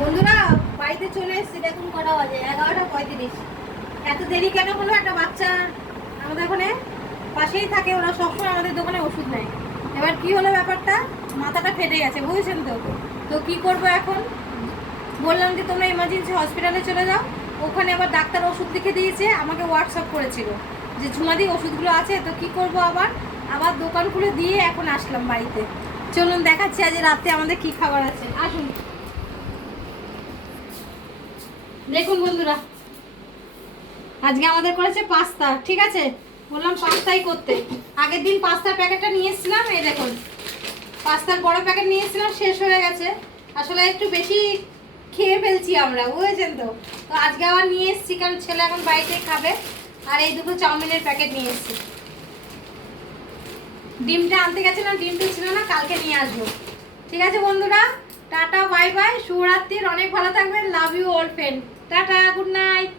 বন্ধুরা, বাড়িতে চলে এসেছি, দেখুন কটা বাজে, এগারোটা পঁয়ত্রিশ। এত দেরি কেন হলো একটা বাচ্চা? আমাদের ওখানে পাশেই থাকে, ওরা সবসময় আমাদের দোকানে ওষুধ নেয়। এবার কি হলো ব্যাপারটা? মাথাটা ফেটে গেছে, বুঝেছেন তো? তো কি করব এখন? বললাম যে, তোমরা ইমার্জেন্সি হসপিটালে চলে যাও। ওখানে আবার ডাক্তার ওষুধ লিখে দিয়েছে, আমাকে হোয়াটসঅ্যাপ করেছিল যে ঝুমাদি ওষুধগুলো আছে, তো কি করব আবার? আবার দোকান খুলে দিয়ে এখন আসলাম বাড়িতে। চলুন দেখাচ্ছি, আজ রাতে আমাদের কি খাবার আছে। আসুন। দেখুন বন্ধুরা, আজকে আমাদের করেছে পাস্তা, ঠিক আছে? বললাম পাস্তাই করতে। আগের দিন পাস্তার প্যাকেটটা নিয়ে এসেছিলাম, এই দেখুন, পাস্তার বড় প্যাকেট নিয়ে এসেছিলাম, শেষ হয়ে গেছে। আসলে একটু বেশি খেয়ে ফেলছি আমরা, বুঝেছেন তো? তো আজকে আবার নিয়ে এসেছি, কারণ ছেলে এখন বাড়িতে খাবে, আর এই দুটো চাউমিনের প্যাকেট নিয়ে এসেছি। ডিমটা আনতে গেছিলাম ডিমটা ছিল না, কালকে নিয়ে আসব। ঠিক আছে বন্ধুরা? টাটা বাই বাই শুভরাত্রির অনেক ভালো থাকবেন love you all friend. Tata good night.